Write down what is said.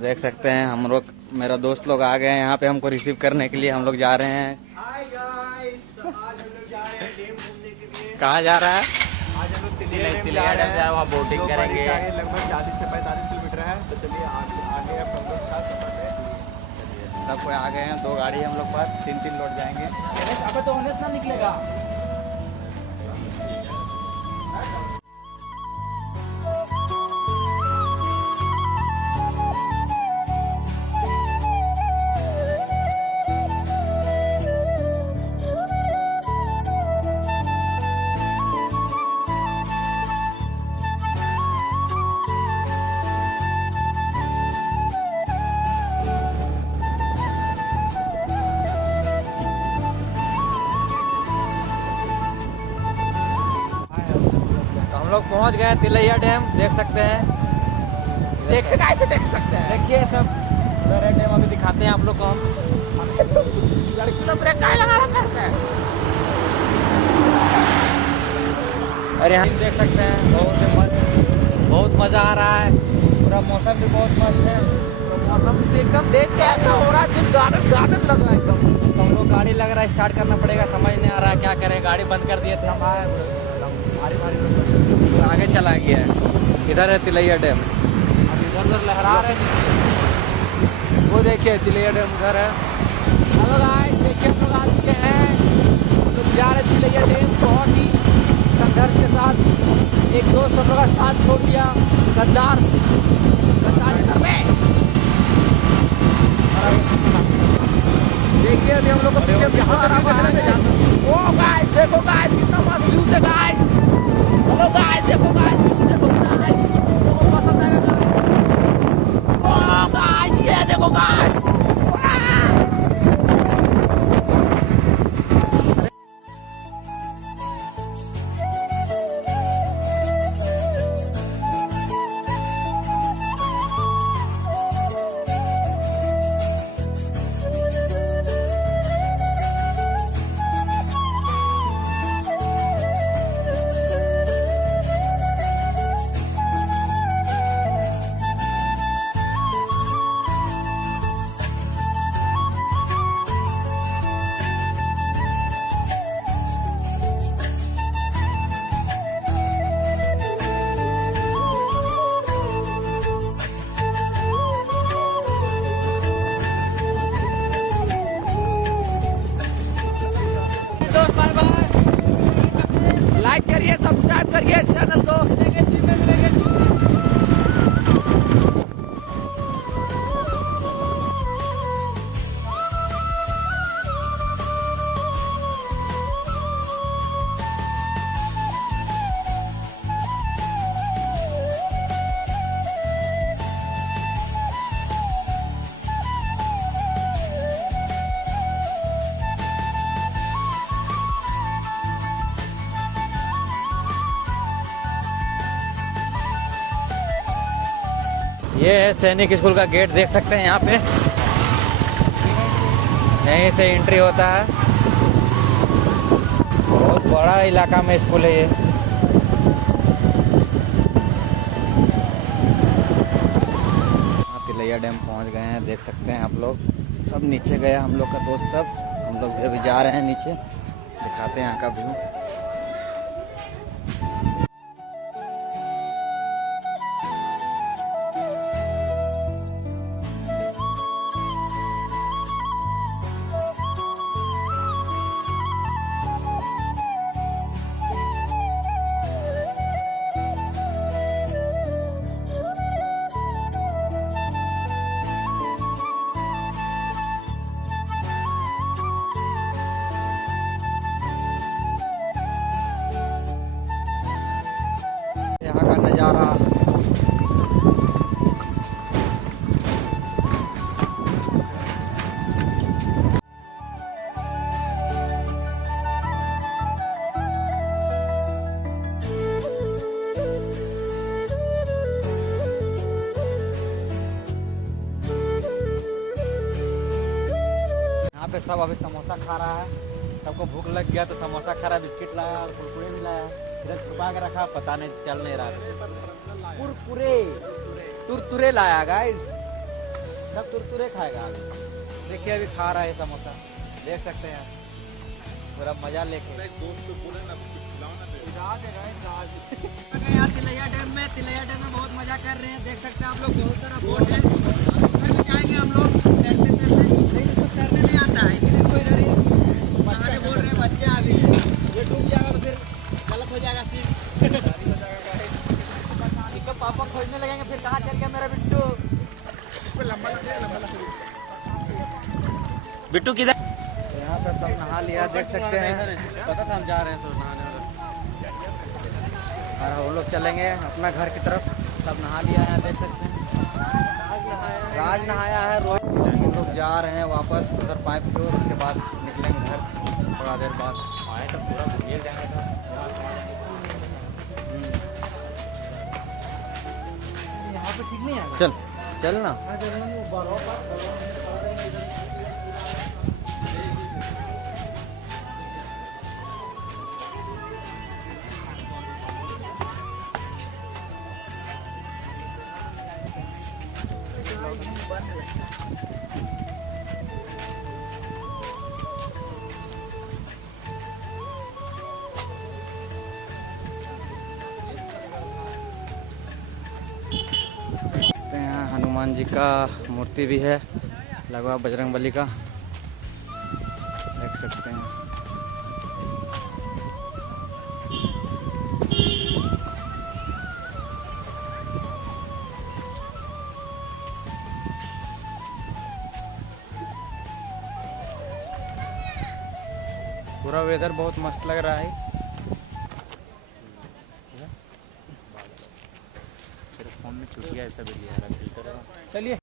देख सकते हैं हम लोग, मेरा दोस्त लोग आ गए हैं यहाँ पे हमको रिसीव करने के लिए। हम लोग जा रहे हैं। हाय गाइस, तो आज हम लोग जा रहे हैं डैम घूमने के लिए। कहाँ जा रहा है? आज हम लोग तिलैया डैम तिलैया जा रहे डैम जा रहे हैं, हैं। वहाँ बोटिंग जो करेंगे। बड़ी साइड लगभग 40 से 45 किलोमीटर है। तो चलिए आगे आगे अब हम लोग साथ सफर में। सब कोई आ गए हैं। 2 गाड़ी हम लोग पास, 3-3 लोग जाएंगे। अबे तो होने ना निकलेगा। तो हम लोग पहुँच गए हैं तिलैया डैम, देख सकते हैं। देखे कैसे देख सकते हैं? देखिए सब सारे डैम अभी दिखाते हैं आप लोग को हम। लड़की लोग ब्रेक काहे लगा रखा है? अरे यहाँ देख सकते हैं, बहुत मज़ा आ रहा है। पूरा मौसम भी बहुत मस्त है। तो मौसम एकदम देख के ऐसा हो रहा है, दिल गार्डन गार्डन लग रहा है एकदम। तो हम लोग गाड़ी लग रहा है, स्टार्ट करना पड़ेगा। समझ नहीं आ रहा है क्या करें, गाड़ी बंद कर दिए थे हम। भारी भारी तो आगे चला गया है। इधर है तिलैया डैम। अब इधर उधर लहरा रहे हैं। वो देखिए तिलैया डैम घर है। हेलो गाइस, देखिए हम लोग आ चुके हैं। हम लोग जा रहे हैं तिलैया डैम। बहुत ही संघर्ष के साथ एक दोस्त हम लोग का साथ छोड़ दिया, गद्दारी कर में। देखिए अभी हम लोग को पीछे यहाँ ओ गाइस देखो गाइस, कितना मस्त व्यू है गाइस। हेलो गाइस, देखो गाइस, देखो गाइस, देखो पसंद आएगा। ओ गाइस, ये देखो गाइस। लाइक करिए, सब्सक्राइब करिए चैनल को। ये है सैनिक स्कूल का गेट, देख सकते हैं यहाँ पे। यहीं से एंट्री होता है। बहुत बड़ा इलाका में स्कूल है ये। तिलैया डैम पहुँच गए हैं, देख सकते हैं आप लोग। सब नीचे गया हम लोग का दोस्त सब। हम लोग अभी जा रहे हैं नीचे, दिखाते हैं यहाँ का व्यू। यहाँ का नज़ारा यहाँ पे सब अभी समोसा खा रहा है। सबको भूख लग गया तो समोसा खा रहा है, बिस्किट लाया और कुरकुरे भी लाया। इधर छुपा के रखा, पता नहीं चल नहीं रहा। कुरकुरे तुरतुरे लाया गाइस। सब तुरतुरे खाएगा अभी। देखिए अभी खा रहा है समोसा, देख सकते हैं पूरा मजा लेके। यहाँ तिलैया डैम में बहुत मजा कर रहे हैं, देख सकते हैं आप लोग। बहुत सारा बोट है, इधर जाएंगे हम लोग तैरते तैरते, लेकिन इसको तैरने नहीं आता है, इसलिए इसको इधर ही नहाने बोल रहे हैं बच्चे। अभी ये डूब जाएगा तो फिर गलत हो जाएगा सीन। इसको पापा खोजने लगेंगे, फिर कहाँ चल गया मेरा बिट्टू। बिट्टू किधर? यहाँ पे सब नहा लिया, देख सकते हैं। पता था हम जा रहे हैं तो नहाने। और हम लोग चलेंगे अपना घर की तरफ। सब नहा लिया है, देख सकते हैं। राज नहाया है, रोहित। हम लोग जा रहे हैं वापस उधर पाइप की ओर, उसके बाद निकलेंगे घर थोड़ा देर बाद। आए तो पूरा घूमिए जाएंगे तो यहाँ पे ठीक नहीं है। चल चल ना। यहाँ हनुमान जी का मूर्ति भी है लगा हुआ, बजरंगबली का, देख सकते हैं। पूरा वेदर बहुत मस्त लग रहा है। फोन में छुट्टियाँ ऐसा भी लिया फिल्टर। चलिए।